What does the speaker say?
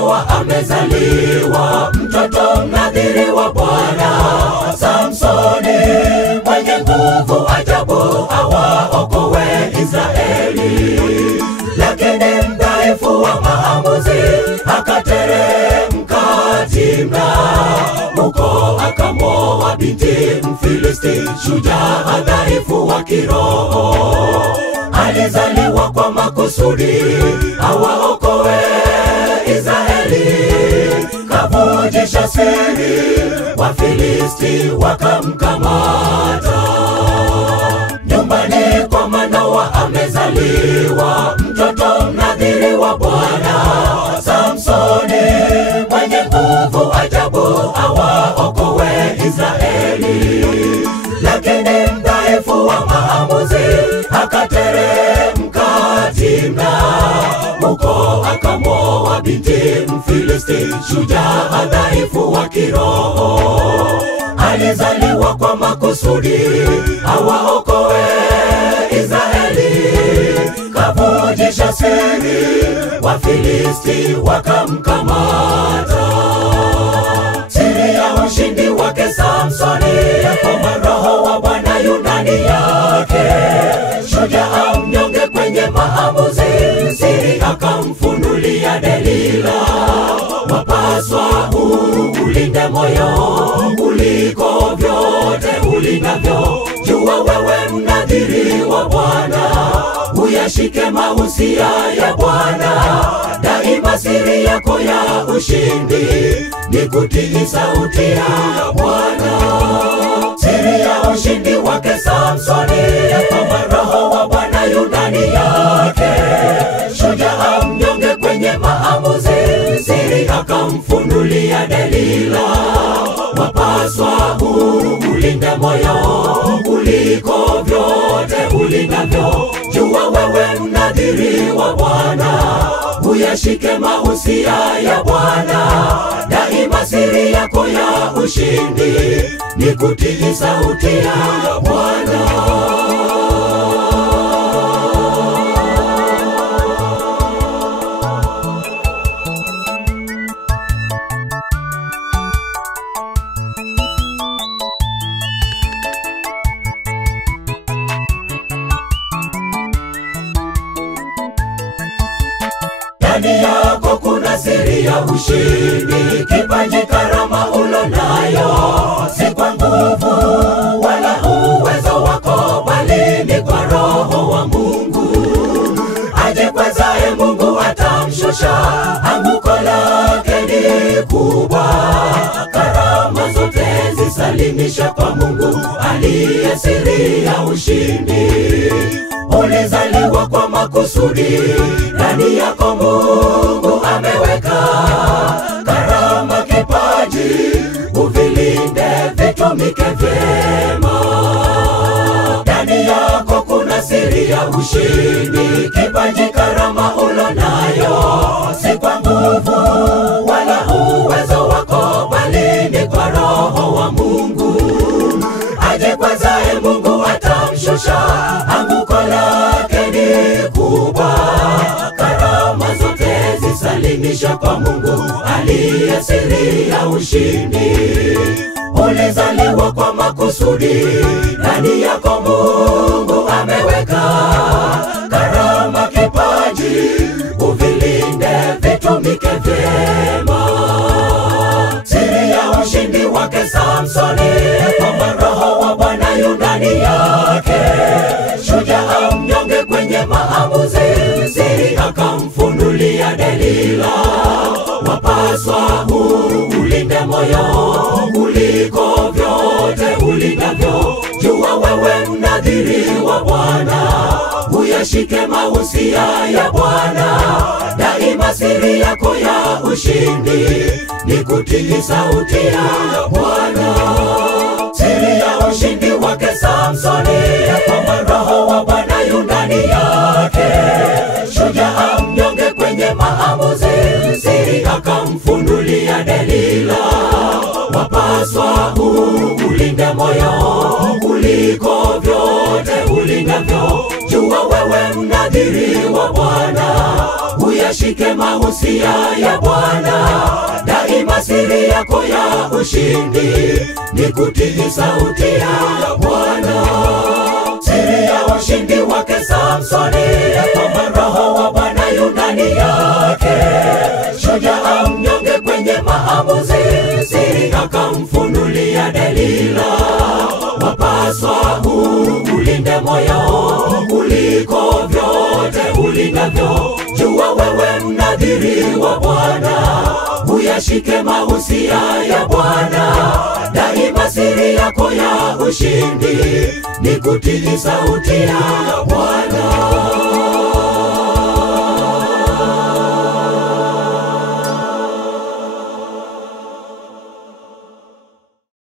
Manoa amezaliwa mtoto mnadhiri wa Bwana. Samsoni mwenye nguvu ajabu awaokoe Israeli, lakini mdhaifu wa maamuzi akateremka Timna, huko akamoa binti Mfilisti, shujaa dhaifu wa kiroho. Alizaliwa kwa makusudi awaokoe Israeli, kavujisha siri Wafilisti wakamkamata. Nyumbani kwa Manoa amezaliwa mtoto mnadhiri wa Bwana. Samsoni mwenye nguvu ajabu awaokoe Israeli, lakini mdhaifu wa maamuzi akateremka Timna, huko akamoa binti Mfilisti, shujaa dhaifu wa kiroho. Alizaliwa kwa makusudi awaokoe Israeli, kavujisha siri Wafilisti wakamkamata. Siri ya ushindi wake Samsoni, kwamba Roho wa Bwana yu ndani yake. Shujaa mnyonge kwenye maamuzi, siri akamfunulia Delila. Wapaswa ulinde moyo kuliko vyote ulindavyo. Jua wewe mnadhiri wa Bwana, uyashike mausia ya Bwana. Daima siri yako ya ushindi ni kutii sauti ya Bwana. Siri ya ushindi wake Samsoni, kwamba Roho wa Bwana yu ndani yake. Shujaa mnyonge kwenye maamuzi, siri akamfunulia Delila. Wapaswa ulinde moyo kuliko vyote ulindavyo. Jua wewe mnadhiri wa Bwana, uyashike mausia ya Bwana. Daima siri yako ya ushindi ni kutii sauti ya Bwana. Ndani yako kuna siri ya ushindi, kipaji karama ulonayo, si kwa nguvu wala uwezo wako, bali ni kwa Roho wa Mungu. Ajikwezaye Mungu atamshusha, anguko lake ni kubwa. Karama zote zisalimisha kwa Mungu aliye siri ya ushindi. Ulizaliwa kwa makusudi, ndani yako Mungu ameweka karama, kipaji, uvilinde vitumike vyema. Ndani yako kuna siri ya ushindi, kipaji karama ulonayo, si kwa nguvu wala uwezo wako, bali ni kwa Roho wa Mungu. Ajikwezaye Mungu atamshusha, anguko lake ni kubwa. Karama zote zisalimisha kwa Mungu aliye siri ya ushindi. Ulizaliwa kwa makusudi, ndani yako Mungu ameweka karama, kipaji, uvilinde vitumike vyema. Siri ya ushindi wake Samsoni, kwamba Roho wa Bwana yu ndani yake. Shujaa mnyonge kwenye maamuzi, siri akamfunulia Delila. Wapaswa ulinde moyo kuliko vyote ulindavyo. Jua wewe mnadhiri wa Bwana, uyashike mausia ya Bwana. Daima siri yako ya ushindi ni kutii sauti ya Bwana. Siri ya ushindi wake Samsoni, kwamba Roho wa Bwana yu ndani yake. Shujaa mnyonge kwenye maamuzi, siri akamfunulia Delila. Wapaswa ulinde moyo kuliko vyote ulindavyo. Jua wewe mnadhiri wa Bwana, uyashike mausia ya Bwana. yako ya ushindi ni kutii sauti ya Bwana. Siri ya ushindi wake Samsoni, ya kwamba Roho wa Bwana yu ndani yake. Shujaa mnyonge kwenye maamuzi, siri akamfunulia Delila. Wapaswa ulinde moyo kuliko vyote ulindavyo. Jua wewe mnadhiri wa Bwana, uyashike mahusia ya Bwana. Daima siri yako ya ushindi ni kutii sauti ya Bwana.